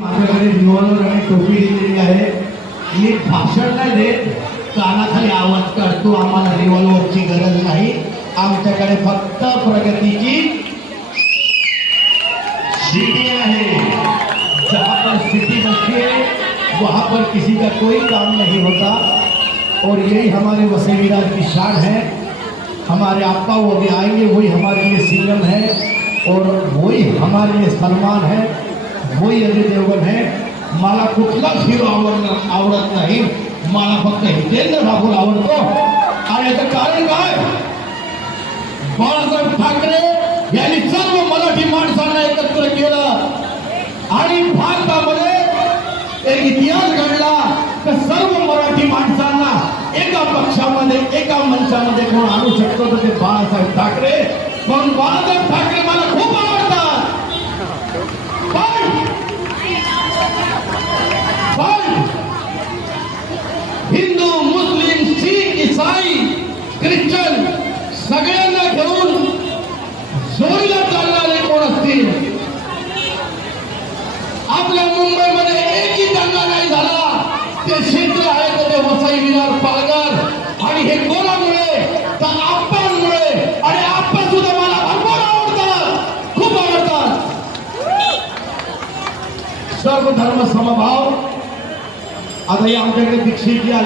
माझ्याकडे टोपी दिलेली आहे. मी भाषण नाही देत कानाखाली आवाज़ काढतो आम्हाला गरज नाही. आमच्याकडे फक्त प्रगतीची सीढ़ी है जहाँ पर सिटी बनती है वहाँ पर किसी का कोई काम नहीं होता. और यही हमारे वसी की शान है. हमारे आपा वो अभी आएँगे, वही हमारे लिए सीएम है. और वही हमारे लिए सलमान है. वही अजय देवगण है मला कुठलाच हिरो आवडत आवडत नाही. मला फक्त हितेंद्र ठाकूर आवडतो. आणि याचं कारण काय? बाळासाहेब ठाकरे यांनी सर्व मराठी माणसांना एकत्र केलं. आणि भारतामध्ये एक इतिहास घडला तर सर्व मराठी माणसांना एका पक्षामध्ये एका मंचामध्ये कोण आणू शकतो तर ते बाळासाहेब ठाकरे. पण बाळासाहेब ठाकरे हिंदू मुस्लिम सिख ईसाई ख्रिश्चन सगळ्यांना घेऊन जोडीला चालणारे कोण असतील? आपल्या मुंबईमध्ये सर्व धर्म समभाव आता हे आमच्याकडे दीक्षित आले